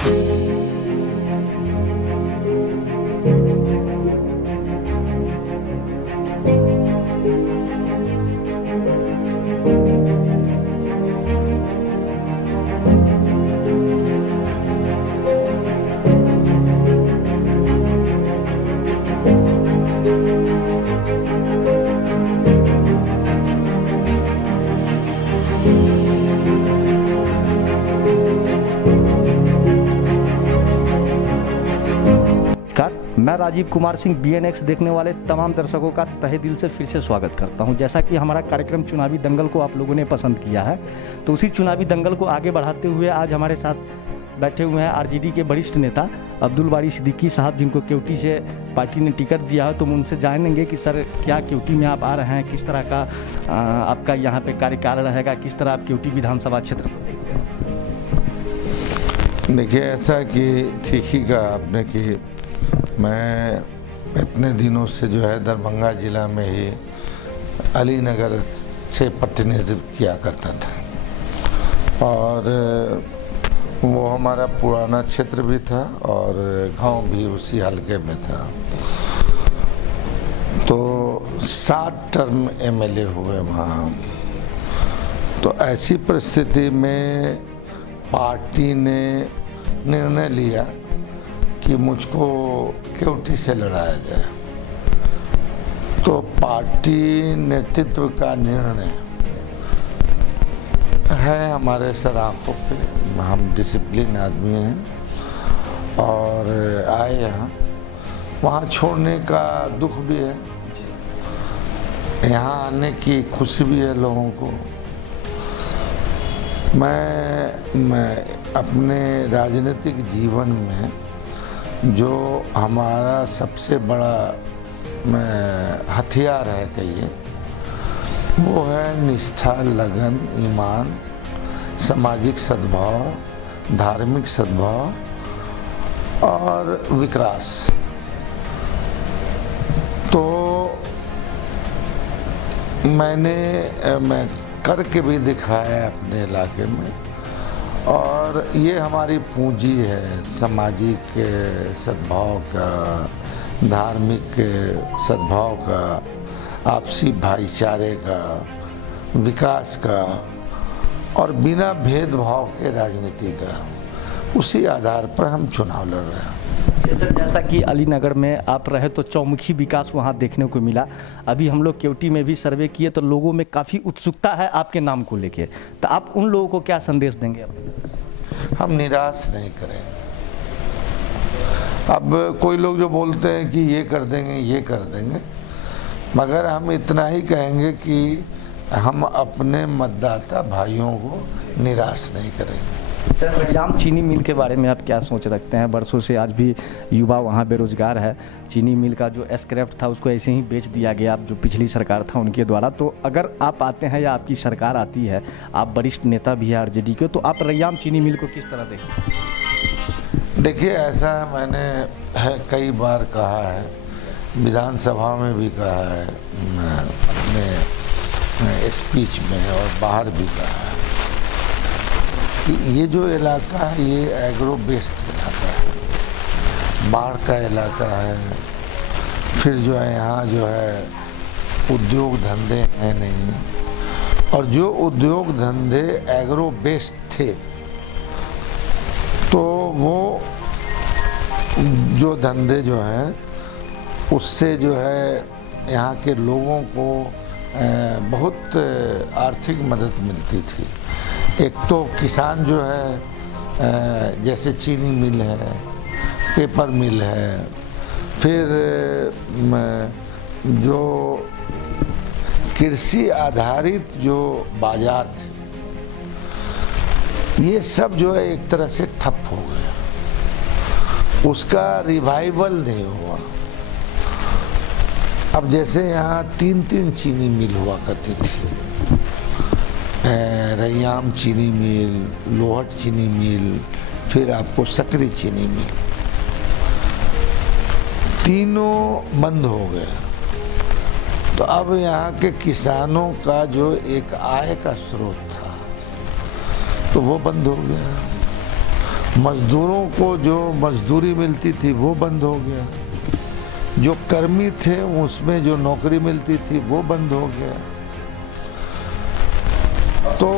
मैं राजीव कुमार सिंह BNX देखने वाले तमाम दर्शकों का तहे दिल से फिर से स्वागत करता हूं। जैसा कि हमारा कार्यक्रम चुनावी दंगल को आप लोगों ने पसंद किया है, तो उसी चुनावी दंगल को आगे बढ़ाते हुए आज हमारे साथ बैठे हुए हैं RJD के वरिष्ठ नेता अब्दुल बारी सिद्दीकी साहब, जिनको केवटी से पार्टी ने टिकट दिया है। तो हम उनसे जानेंगे कि सर क्या केवटी में आप आ रहे हैं, किस तरह का आपका यहाँ पे कार्यकाल रहेगा, किस तरह आप केवटी विधानसभा क्षेत्र को देखते हैं। देखिए, ऐसा कि ठीक ही कहा आपने कि मैं इतने दिनों से जो है दरभंगा ज़िला में ही अलीनगर से प्रतिनिधित्व किया करता था, और वो हमारा पुराना क्षेत्र भी था और गांव भी उसी हलके में था। तो 7 टर्म MLA हुए वहाँ। तो ऐसी परिस्थिति में पार्टी ने निर्णय लिया कि मुझको केवटी से लड़ाया जाए। तो पार्टी नेतृत्व का निर्णय है हमारे सर आँखों पे, हम डिसिप्लिन आदमी हैं और आए यहाँ। वहाँ छोड़ने का दुख भी है, यहाँ आने की खुशी भी है लोगों को। मैं अपने राजनीतिक जीवन में जो हमारा सबसे बड़ा हथियार है कहिए, वो है निष्ठा, लगन, ईमान, सामाजिक सद्भाव, धार्मिक सद्भाव और विकास। तो मैं करके भी दिखाया है अपने इलाके में, और ये हमारी पूंजी है सामाजिक सद्भाव का, धार्मिक सद्भाव का, आपसी भाईचारे का, विकास का और बिना भेदभाव के राजनीति का। उसी आधार पर हम चुनाव लड़ रहे हैं। सर, जैसा कि अलीनगर में आप रहे तो चौमुखी विकास वहाँ देखने को मिला। अभी हम लोग केवटी में भी सर्वे किए तो लोगों में काफ़ी उत्सुकता है आपके नाम को लेके, तो आप उन लोगों को क्या संदेश देंगे? हम निराश नहीं करेंगे। अब कोई लोग जो बोलते हैं कि ये कर देंगे, ये कर देंगे, मगर हम इतना ही कहेंगे कि हम अपने मतदाता भाइयों को निराश नहीं करेंगे। सर, रैयाम चीनी मिल के बारे में आप क्या सोच रखते हैं? बरसों से आज भी युवा वहाँ बेरोजगार है। चीनी मिल का जो स्क्रैप था उसको ऐसे ही बेच दिया गया, जो पिछली सरकार था उनके द्वारा। तो अगर आप आते हैं या आपकी सरकार आती है, आप वरिष्ठ नेता भी है RJD के, तो आप रैयाम चीनी मिल को किस तरह देखें? देखिए, ऐसा मैंने कई बार कहा है, विधानसभा में भी कहा है, अपने स्पीच में और बाहर भी कहा है कि ये जो इलाका है ये एग्रो बेस्ड इलाका है, बाढ़ का इलाका है। फिर जो है यहाँ जो है उद्योग धंधे हैं नहीं, और जो उद्योग धंधे एग्रो बेस्ड थे तो वो जो धंधे जो हैं उससे जो है यहाँ के लोगों को बहुत आर्थिक मदद मिलती थी। एक तो किसान जो है, जैसे चीनी मिल है, पेपर मिल है, फिर जो कृषि आधारित जो बाजार थे, ये सब जो है एक तरह से ठप हो गया, उसका रिवाइवल नहीं हुआ। अब जैसे यहाँ 3 चीनी मिल हुआ करती थी, रैयाम चीनी मिल, लोहट चीनी मिल, फिर आपको सकरी चीनी मिल, तीनों बंद हो गए। तो अब यहाँ के किसानों का जो एक आय का स्रोत था तो वो बंद हो गया। मजदूरों को जो मजदूरी मिलती थी वो बंद हो गया, जो कर्मी थे उसमें जो नौकरी मिलती थी वो बंद हो गया। तो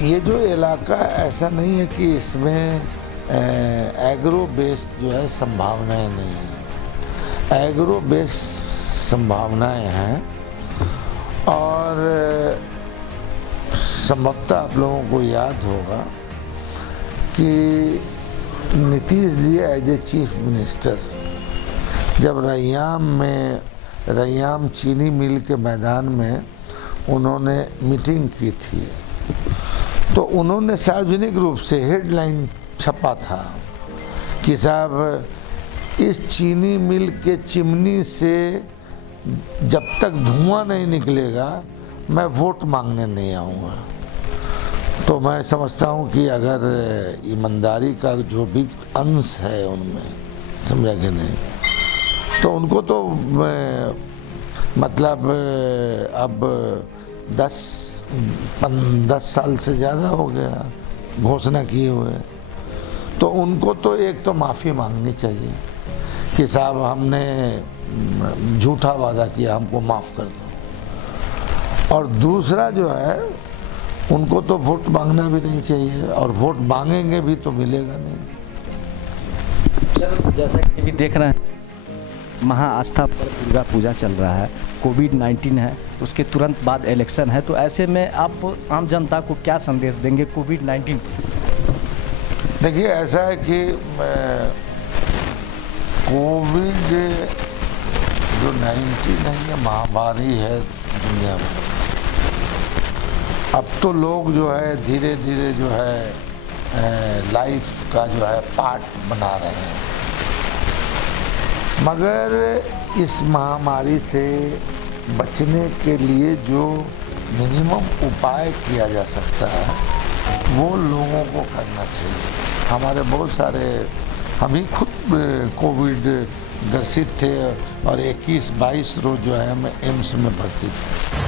ये जो इलाका ऐसा नहीं है कि इसमें एग्रो बेस्ड जो है संभावनाएं नहीं है, एग्रो बेस्ड संभावनाएं हैं। और संभवतः आप लोगों को याद होगा कि Nitish ji as a chief minister जब रैयाम चीनी मिल के मैदान में उन्होंने मीटिंग की थी, तो उन्होंने सार्वजनिक रूप से हेडलाइन छपा था कि साहब इस चीनी मिल के चिमनी से जब तक धुआं नहीं निकलेगा मैं वोट मांगने नहीं आऊँगा। तो मैं समझता हूँ कि अगर ईमानदारी का जो भी अंश है उनमें, समझा कि नहीं, तो उनको तो मतलब अब 10 साल से ज़्यादा हो गया घोषणा किए हुए, तो उनको तो एक तो माफ़ी मांगनी चाहिए कि साहब हमने झूठा वादा किया, हमको माफ़ कर दो। और दूसरा जो है उनको तो वोट मांगना भी नहीं चाहिए, और वोट मांगेंगे भी तो मिलेगा नहीं। जैसा कि अभी देख रहे हैं महाआस्था पर दुर्गा पूजा चल रहा है, कोविड-19 है, उसके तुरंत बाद इलेक्शन है, तो ऐसे में आप आम जनता को क्या संदेश देंगे कोविड-19? देखिए ऐसा है कि कोविड जो 19 है ये महामारी है दुनिया में। अब तो लोग जो है धीरे धीरे जो है लाइफ का जो है पार्ट बना रहे हैं, मगर इस महामारी से बचने के लिए जो मिनिमम उपाय किया जा सकता है वो लोगों को करना चाहिए। हमारे बहुत सारे, हम ही खुद कोविड ग्रसित थे और 21-22 रोज जो है मैं एम्स में भर्ती था।